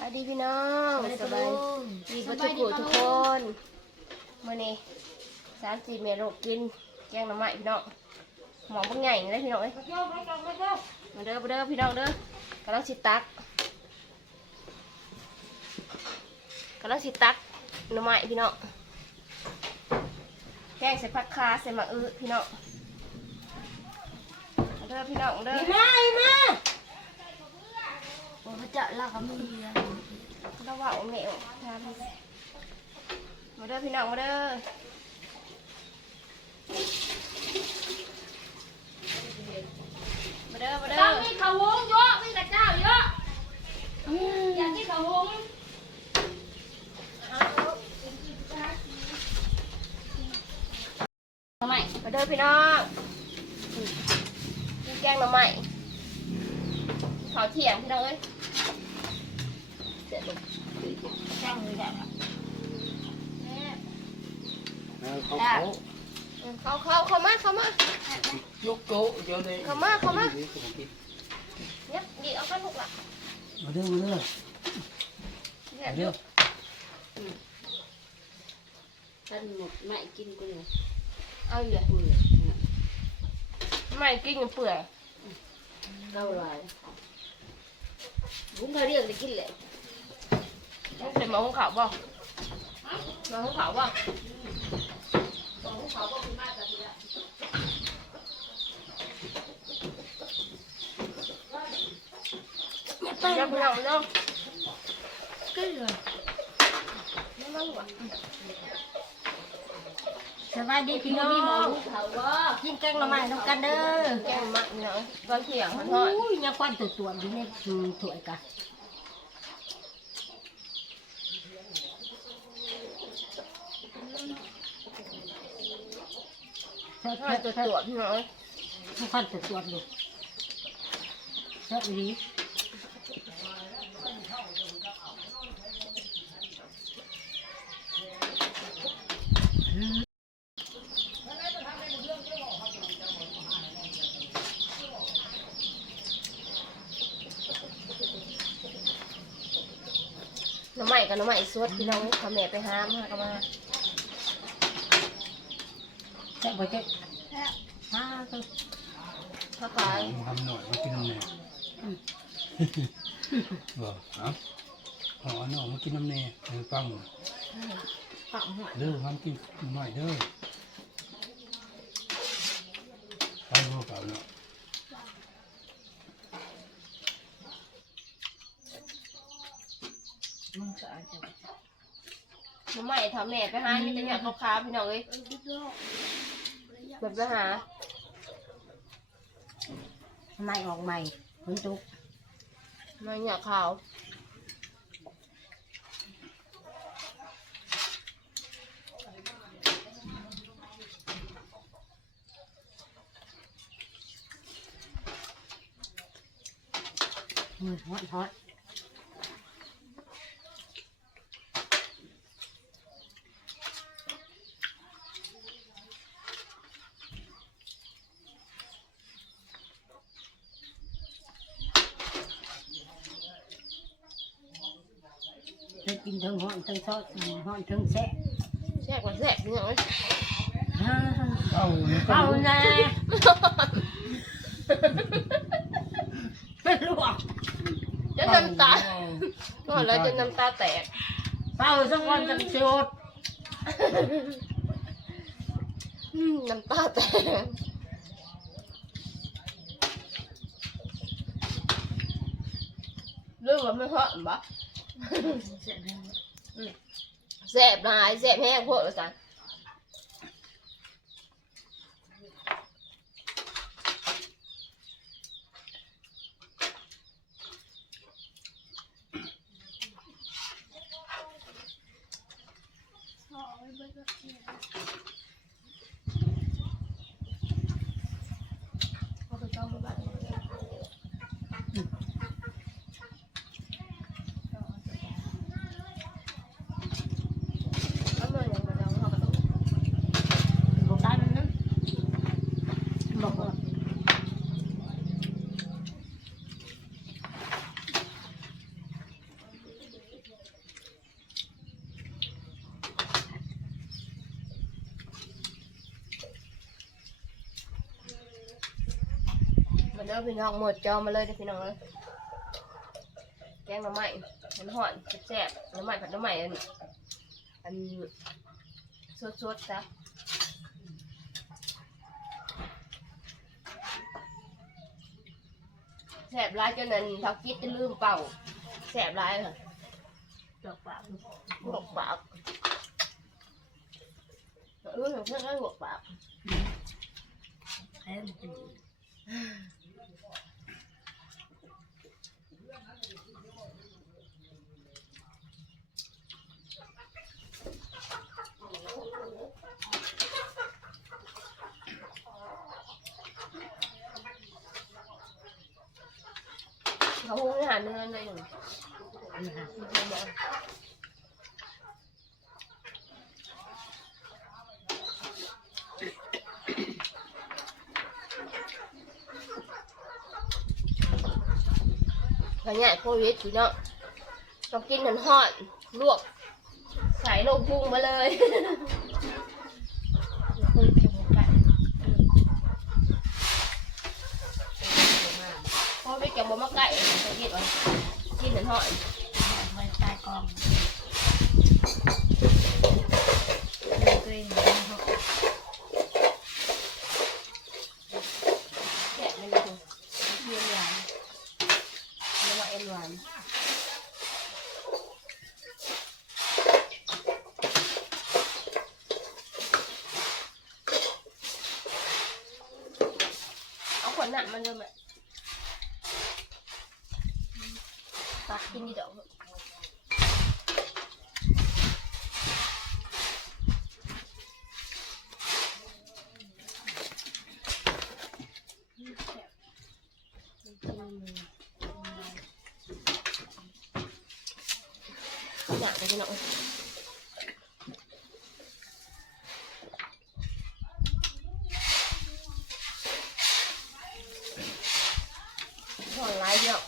สวัสดีพี่น้องสบายดีประทุกทุกคนมื่อนี้สามสี่เมนูกินแกงหน่อไม้พี่น้องหมองบางใหญ่นี่เลยพี่น้องเอ้ยมาเด้อมาเด้อพี่น้องเด้อกำลังสิตักกำลังสิตักหน่อไม้พี่น้องแกงใส่ผักคาใส่มะอื้อพี่น้องมาเด้อพี่น้องมาเด้อมามา โอ้พระเจ้าลากก็มีอะไรเราว่าโอเมลทำมาเด้อพี่น้องมาเด้อมาเด้อมาเด้อต้องมีเขาวงเยอะมีกระเจ้าเยอะอยากกินเขาวงทำไมมาเด้อพี่น้องกินแกงหน่อไม้ ขาเที่ยงพี่น้องเอ้ยเสร็จลูกแจ้งเลยแบบเขาเออเขาเขาเขามาเขามายกโต๊ะเดี๋ยวเลยเข้ามาเข้ามาเนี่ยดีเอากันลูกละมาเด้อมาเด้อเนี่ยเด้อท่านหมดไม่กินกูเลยเอาอยู่เลยกูเลยไม่กินกับเปื่อยเก้าลาย บุ้งเขาเรียกได้กินแหละลูกเด็กมาของเขาบ่มาของเขาบ่ไปแล้วพี่น้องเนาะกินเลยไม่มาหัว สบายดีพี่น้องเขาว่ากินแกงหน่อไม้น้ำกันเด้อแกงมักเนาะตอนเที่ยงมันทอดอุ้ยยังควันตัวตัวอยู่ในถ้วยกันทอดตัวตัวพี่น้องยังควันตัวตัวอยู่แซ่บดีน้ำใหม่กับน้ำใหม่สดพี่น้องทำแม่ไปหามาก็มาแซ่บไปเจ๊ฮ่าก็ถ้าขายทำหน่อยมากินน้ำแน่บอกครับขอหน่อยมากินน้ำแน่เออฟังฝังหัวเด้อมากินหน่อยเด้อไปพวกเขาเนาะ มึงจะเอาจะ น้ำ ใหม่ทำแม่ไปหามีแต่อยากขาวๆพี่น้องเอ้ยแบบไปหาไม่ออกใหม่ฝนตกไม่อยากขาวมือฮอตฮอต กินทั้งห้อนทั้งซอสห้อนทั้งแซ่บแซ่บกว่าแซ่บพี่น้องเอ้ยฮ่าเอาเนี่ยก็เอารู้แน่ลวกจนน้ำตาก็แล้วจนน้ำตาแตกเป้าสักวันจะโจดอืมน้ำตาแตกเรื่องว่าไม่เพราะบ่ แซ่บหลายแซ่บแห้งพวกสัน เอามาอย่างมาแล้วเขาก็ต้อง บอกได้มันนะบอกว่า เด้ อพี่น้องหมดจอมาเลยเด้อพี่น้องเลยแกงหน่อไม้มันหอนแซ่บๆหน่อไม้ผัดหน่อไม้อันอันสดๆจ้ะแซ่บร้ายจนนั้นเท่าคิดจะลืมเป่าแซ่บร้ายค่ะดอกปากหกปากเออเพื่อนก็หกปากแค่มันเป็น เขาหุงหาเนื้อเลยหนึ่ งนี่ค่ะขยายโควิดพี่น้องต้องกินหันหอดลวก ใส่ลงพุงมาเลยเคยเก็บไก่เพราะไม่เก็บบ่มาไก่ต้องกินก่อนกินหันหอดไม่ใต้กองตัวเองเขา แฉะไม่ได้ดูเพียนหวานเนื้อเอ็นหวานเอาขวดหนักมันเลยไหมตักกินดีดอก หนักเลยพี่น้องถอนไล่เดียว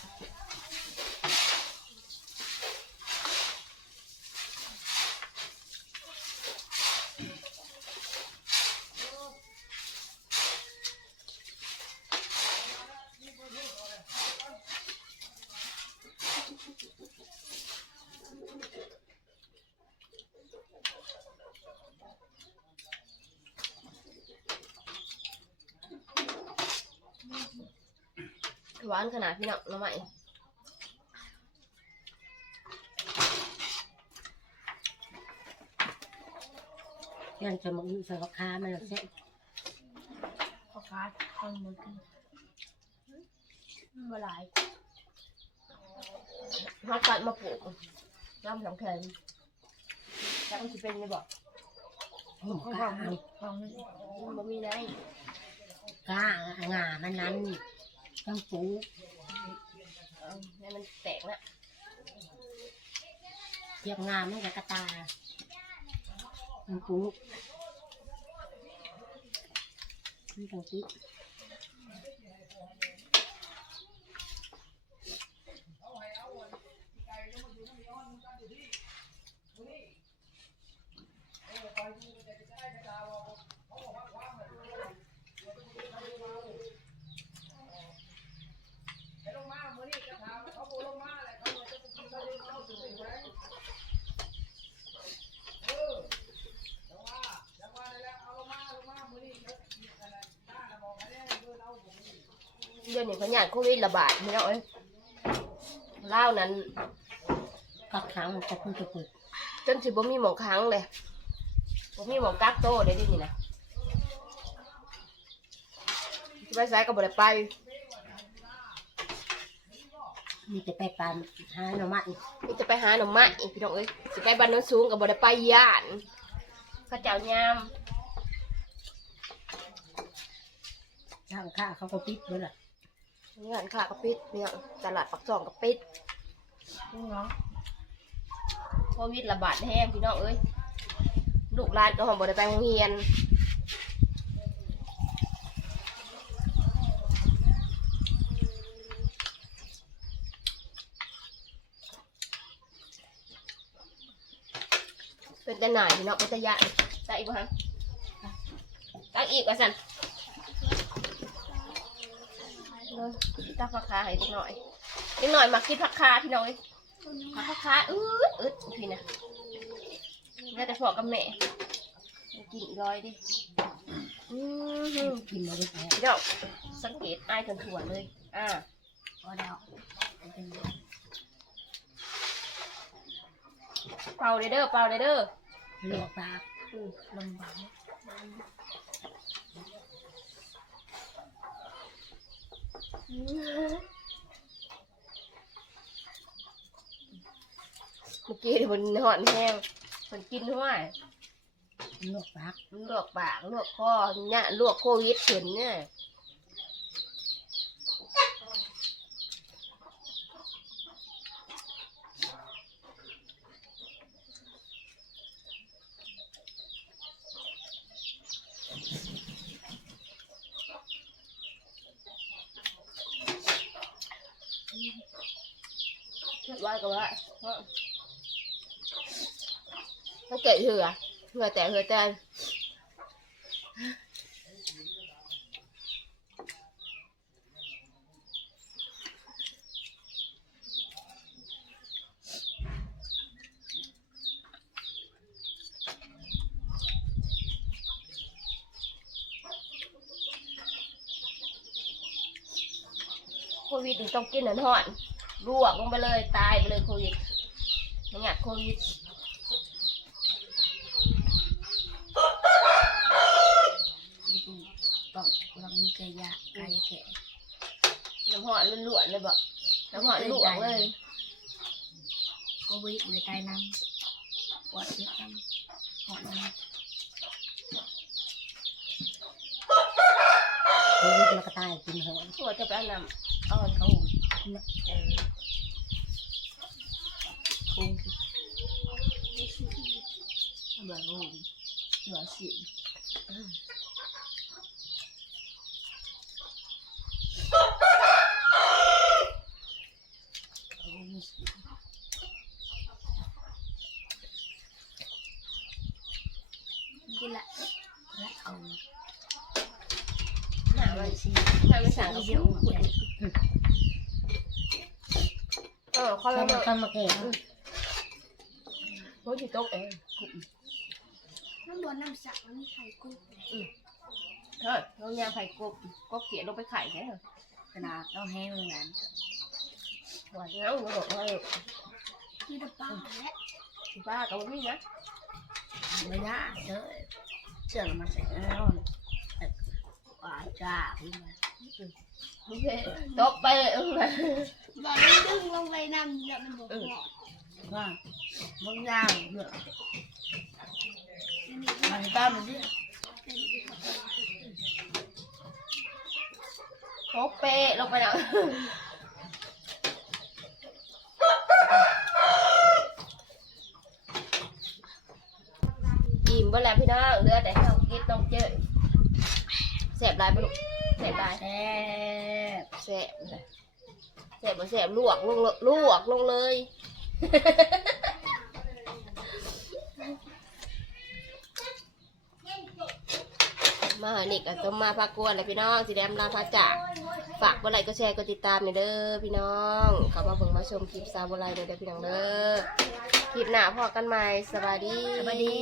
หวานขนาดพี่น้องน้องใหม่ยังจะมาอยู่ใส่ราคามันเสร็จพ่อค้าคนมือกินมาหลายฮอดตัดมาปลูกร่ำสำคัญแล้วมันจะเป็นยังไงบอกผมกล้าของมันบ่มีได้กล้างามันนั้น ต้องปลูกเออให้มันแตกนะเทียบงามันกับกระตาต้องปลูกมันต้องปาหยาดโควิดระบาดพี่น้องเอ้ยเล่าวนั้นกักขังมันก็คือจะปลูกจนสิบ่มีหมองค้างเลยบ่มีหมองกักโตเลยดินี่นะสิไปไสก็บ่ได้ไป มีแต่ไปปานหาหน่อไม้มีจะไปหาหน่อไม้พี่น้องเอ้ยสิไปบ้านโน้นสูงก็บ่ได้ไปย่านเขาเจ้ายาม ทางข้าเขาก็ปิดเบิดล่ะ งานค่ะก็ปิดเนี่ยตลาดปักซองก็ปิดโควิดระบาดแห้งพี่น้องเอ้ยลูกหลานก็หอมบ่ได้ไปโรงเรียนเป็นแต่หน่ายพี่น้องเป็นแต่ยานตักอีกบ่ฮะตักอีกว่าสัน เลยตักผักคาให้เด็กหน่อยเด็กหน่อยมากินผักคาพี่น้องเอ้ยผักผักคาอืดอึดพี่นะแล้วแต่พ่อกับแม่กินอีกร้อยดิอืมกินมาได้แค่พี่น้องสังเกตไอ้ายกันถั่วเลย อ่าพอแล้วเป็นเป่าเลยเด้อเป่าเลยเด้อลวกปากอืมลงบาง เมื่อกี้มันหอนแห้งมันกินห้วยลวกปากลวกปากลวกคอเนี่ยลวกโควิดเห็นเนี่ย ว่าก็ว่ามันเกะเหือเหือ แต่เหือแต่โควิดนี่ต้องกินอันหอนลวกลงไปเลยตายไปเลยโควิดมันหยัดโควิดไม่ต้องต้องลองมีกายะกายแก่น้ำหอนล้วนๆเลยบ่น้ำหอนลวกเลยโควิดเลยตายน้ำปวดเจ็บน้ำหอดน้ำโควิดมันก็ตายกินหอนตัวจะไปเอาน้ำเอาอันเขาหุ งเออคงเบื่อหูเบื่อสิกินละละเอาน้ำมันสีน้ำมันสั่งกับเดีเดียยววหัวใจเออขาตแล้วอนเนาะตอ นมาแก่โอ้ยโต๊ะเองน้ำบนน้ำสักน้ำไข่กุ้งเฮ้ยเราย่างไข่กบกบเขียนลงไปไข่ใช่เหรอขนาดต้องแห้งเหมือนกันหวานเงาเราบอกว่าที่ตะปาและป้ากับพี่นะไม่ได้เลยเชื่อมาใส่แล้วว่าจ้าขึ้นมาโอเคโต๊ะไปเลยเออบอกมันดึงลงไปน้ำแล้วมันบอกหมด ว่าบางอย่างเนอะมันตามมันดิโต๊ะเปะลงไปแล้วอิ่มเบ่แล้วพี่น้องเหลือแต่ให้เรากินต้องเจอแสบลายปะลูกแสบลายแซ่บแสบเลยแสบบ่แสบลวกลงเลยลวกลงเลย มาหนี่ก็ต้องมาพากวนเลยพี่น้องสีแดงลาพาจากฝากบไลก็แชร์ก็ติดตามเด้อพี่น้องเข้ามาเบิ่งมาชมคลิปซาบไลเด้อพี่น้องเด้อคลิปหน้าพอกันใหม่สวัสดีสวัสดี